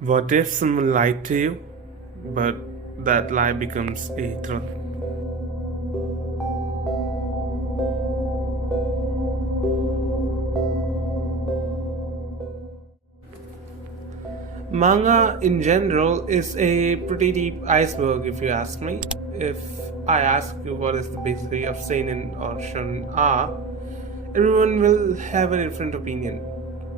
What if someone lied to you, but that lie becomes a truth? Manga in general is a pretty deep iceberg if you ask me. If I ask you what is the basis of seinen or shonen are, everyone will have a different opinion,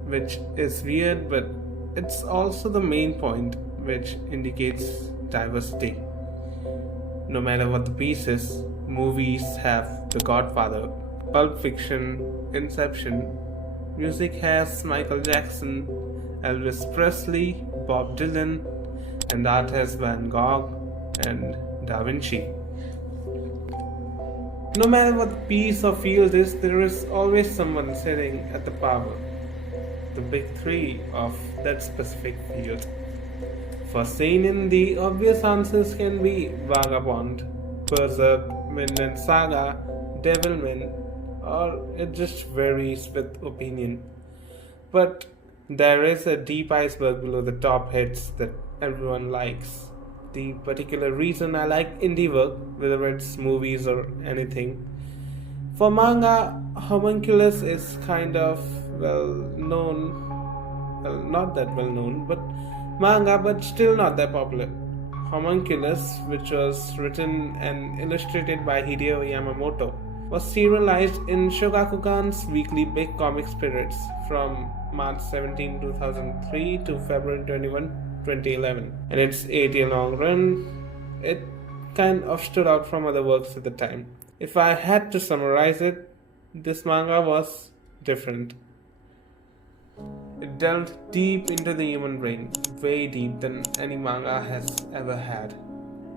which is weird, but it's also the main point, which indicates diversity. No matter what the piece is, movies have The Godfather, Pulp Fiction, Inception, music has Michael Jackson, Elvis Presley, Bob Dylan, and art has Van Gogh and Da Vinci. No matter what piece or field is, there is always someone sitting at the power, the big three of that specific field. For seinen, the obvious answers can be Vagabond, Berserk, Vinland Saga, Devilman, or it just varies with opinion. But there is a deep iceberg below the top hits that everyone likes. The particular reason I like indie work, whether it's movies or anything. For manga, Homunculus is kind of well known, well, not that well known, but manga, but still not that popular. Homunculus, which was written and illustrated by Hideo Yamamoto, was serialized in Shogakukan's weekly Big Comic Spirits from March 17, 2003 to February 21, 2011. In its 8-year long run, it kind of stood out from other works at the time. If I had to summarize it, this manga was different. It delved deep into the human brain, way deep than any manga has ever had.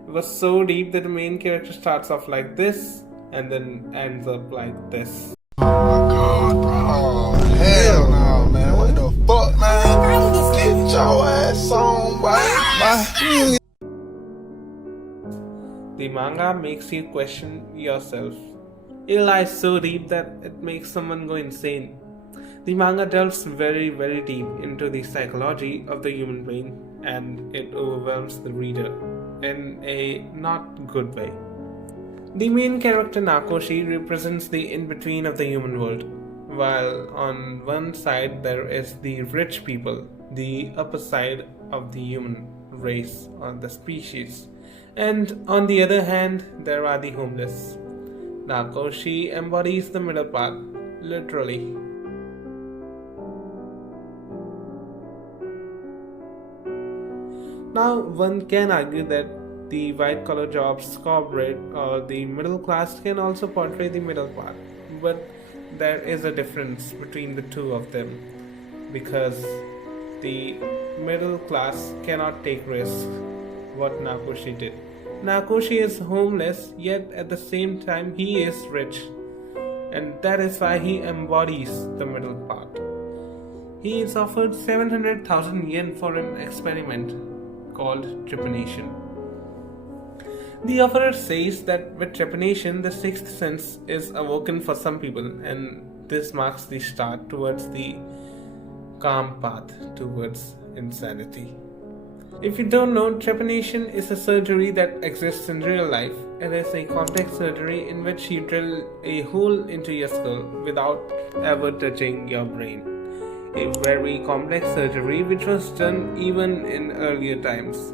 It was so deep that the main character starts off like this and then ends up like this. Oh my god, bro. Oh, hell no, man. What the fuck, man? Get your ass on, boy. The manga makes you question yourself. It lies so deep that it makes someone go insane. The manga delves very, very deep into the psychology of the human brain, and it overwhelms the reader in a not good way. The main character Nakoshi represents the in-between of the human world. While on one side there is the rich people, the upper side of the human race or the species, and on the other hand there are the homeless. Nakoshi embodies the middle path, literally. Now, one can argue that the white collar jobs, corporate, or the middle class can also portray the middle path, but there is a difference between the two of them because the middle class cannot take risks, what Nakoshi did. Nakoshi is homeless, yet at the same time he is rich, and that is why he embodies the middle path. He is offered 700,000 yen for an experiment called trepanation. The offerer says that with trepanation, the sixth sense is awoken for some people, and this marks the start towards the calm path towards insanity. If you don't know, trepanation is a surgery that exists in real life. It is a complex surgery in which you drill a hole into your skull without ever touching your brain. A very complex surgery which was done even in earlier times.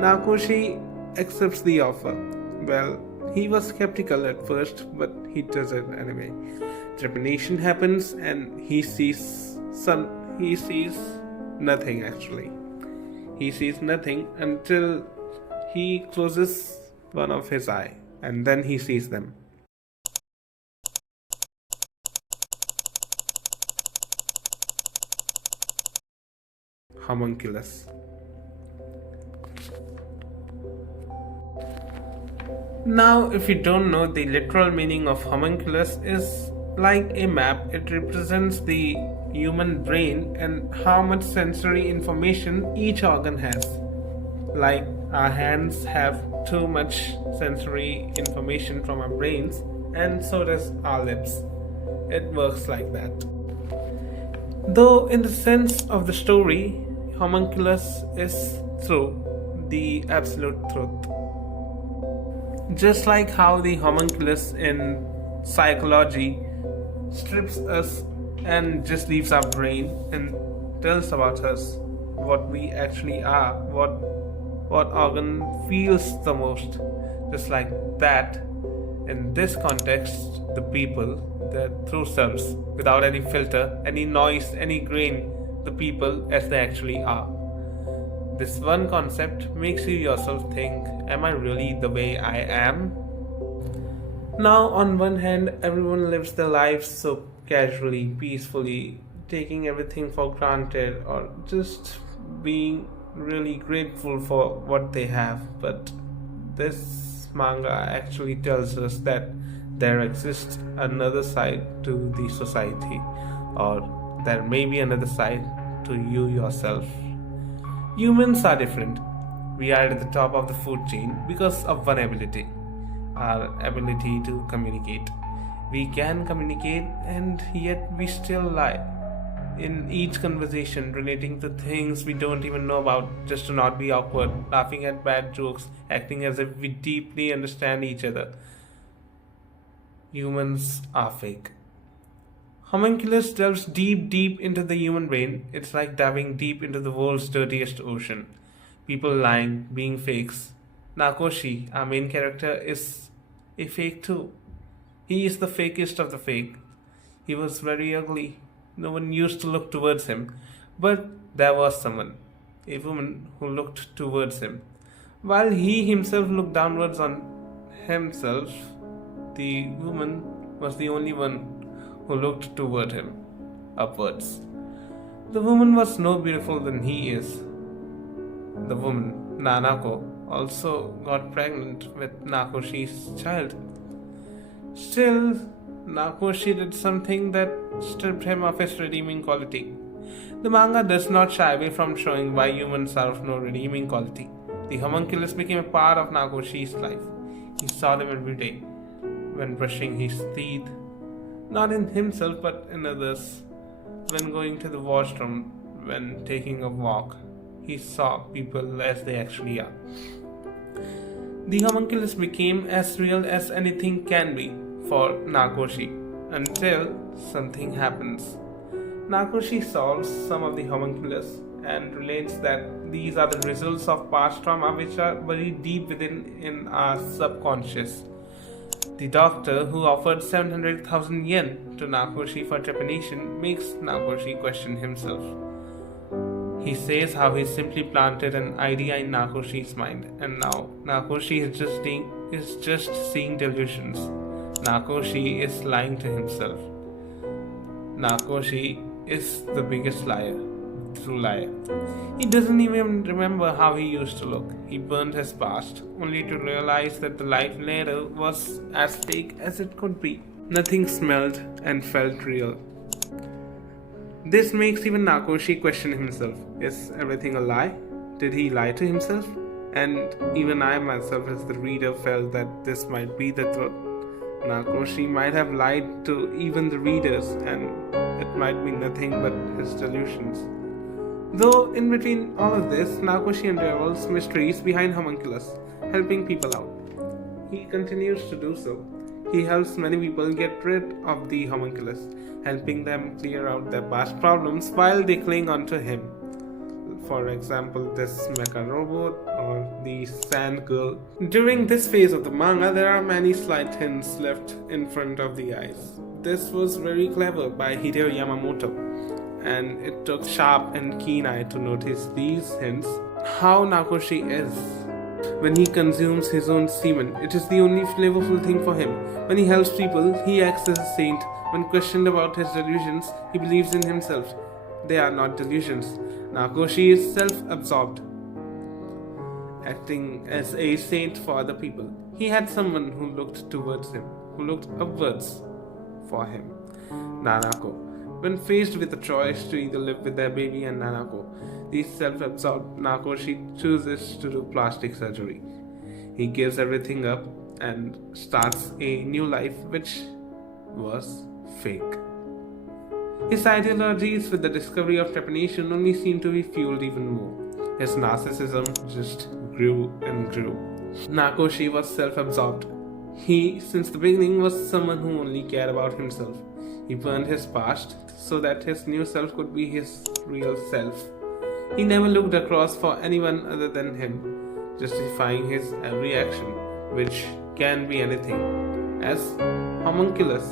Nakoshi accepts the offer. Well, he was skeptical at first, but he does it anyway. Trepanation happens and he sees nothing actually. He sees nothing until he closes one of his eye and then he sees them. Homunculus. Now, if you don't know, the literal meaning of homunculus is like a map. It represents the human brain and how much sensory information each organ has. Like our hands have too much sensory information from our brains, and so does our lips. It works like that. Though, in the sense of the story, homunculus is through the absolute truth. Just like how the homunculus in psychology strips us and just leaves our brain and tells about us what we actually are, what organ feels the most. Just like that, in this context, the people, their true selves, without any filter, any noise, any grain, the people as they actually are. This one concept makes you yourself think, am I really the way I am? Now, on one hand, everyone lives their lives so casually, peacefully, taking everything for granted, or just being really grateful for what they have. But this manga actually tells us that there exists another side to the society, or there may be another side to you yourself. Humans are different. We are at the top of the food chain because of one ability, our ability to communicate. We can communicate and yet we still lie. In each conversation, relating to things we don't even know about just to not be awkward, laughing at bad jokes, acting as if we deeply understand each other. Humans are fake. Homunculus delves deep into the human brain. It's like diving deep into the world's dirtiest ocean. People lying, being fakes. Nakoshi, our main character, is a fake too. He is the fakest of the fake. He was very ugly. No one used to look towards him. But there was someone, a woman, who looked towards him. While he himself looked downwards on himself, the woman was the only one who looked toward him, upwards. The woman was no beautiful than he is. The woman, Nanako, also got pregnant with Nakoshi's child. Still, Nakoshi did something that stripped him of his redeeming quality. The manga does not shy away from showing why humans are of no redeeming quality. The homunculus became a part of Nakoshi's life. He saw them every day, when brushing his teeth, not in himself but in others, when going to the washroom, when taking a walk. He saw people as they actually are. The homunculus became as real as anything can be for Nakoshi until something happens. Nakoshi solves some of the homunculus and relates that these are the results of past trauma which are very deep within in our subconscious. The doctor, who offered 700,000 yen to Nakoshi for trepanation, makes Nakoshi question himself. He says how he simply planted an idea in Nakoshi's mind, and now Nakoshi is just seeing delusions. Nakoshi is lying to himself. Nakoshi is the biggest liar, true liar. He doesn't even remember how he used to look. He burned his past, only to realize that the life later was as fake as it could be. Nothing smelled and felt real. This makes even Nakoshi question himself. Is everything a lie? Did he lie to himself? And even I myself as the reader felt that this might be the truth. Nakoshi might have lied to even the readers, and it might be nothing but his delusions. Though in between all of this, Nakoshi unravels mysteries behind homunculus, helping people out. He continues to do so. He helps many people get rid of the homunculus, helping them clear out their past problems while they cling onto him. For example, this mecha robot or the sand girl. During this phase of the manga, there are many slight hints left in front of the eyes. This was very clever by Hideo Yamamoto, and it took sharp and keen eye to notice these hints. How Nakoshi is. When he consumes his own semen, it is the only flavorful thing for him. When he helps people, he acts as a saint. When questioned about his delusions, he believes in himself. They are not delusions. Nakoshi is self-absorbed, acting as a saint for other people. He had someone who looked towards him, who looked upwards for him. Nanako. When faced with a choice to either live with their baby and Nanako, the self-absorbed Nakoshi chooses to do plastic surgery. He gives everything up and starts a new life which was fake. His ideologies with the discovery of trepanation only seemed to be fueled even more. His narcissism just grew and grew. Nakoshi was self absorbed. He, since the beginning, was someone who only cared about himself. He burned his past so that his new self could be his real self. He never looked across for anyone other than him, justifying his every action, which can be anything, as homunculus.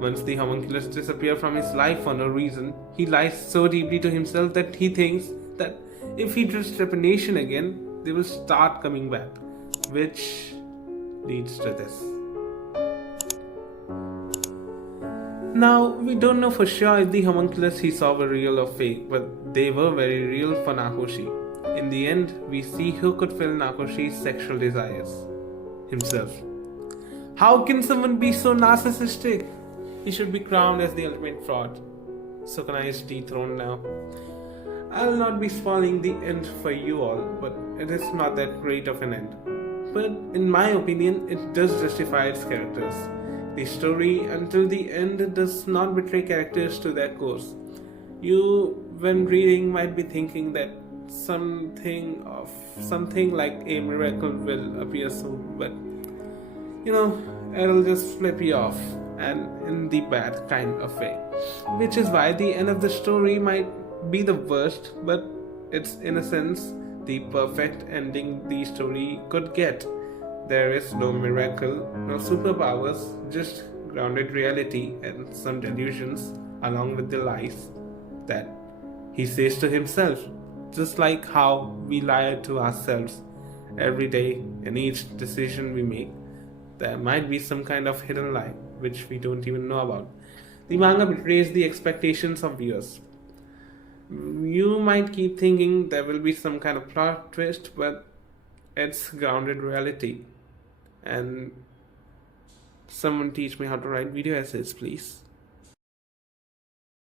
Once the homunculus disappears from his life for no reason, he lies so deeply to himself that he thinks that if he does trepanation again, they will start coming back, which leads to this. Now, we don't know for sure if the homunculus he saw were real or fake, but they were very real for Nakoshi. In the end, we see who could fill Nakoshi's sexual desires: himself. How can someone be so narcissistic? He should be crowned as the ultimate fraud. Sukuna is dethroned now. I'll not be spoiling the end for you all, but it is not that great of an end. But in my opinion, it does justify its characters. The story until the end does not betray characters to their course. You, when reading, might be thinking that something like a miracle will appear soon, but it'll just flip you off, and in the bad kind of way. Which is why the end of the story might be the worst, but it's in a sense the perfect ending the story could get. There is no miracle, no superpowers, just grounded reality and some delusions along with the lies that he says to himself. Just like how we lie to ourselves every day in each decision we make, there might be some kind of hidden lie which we don't even know about. The manga betrays the expectations of viewers. You might keep thinking there will be some kind of plot twist, but it's grounded reality. And someone teach me how to write video essays, please.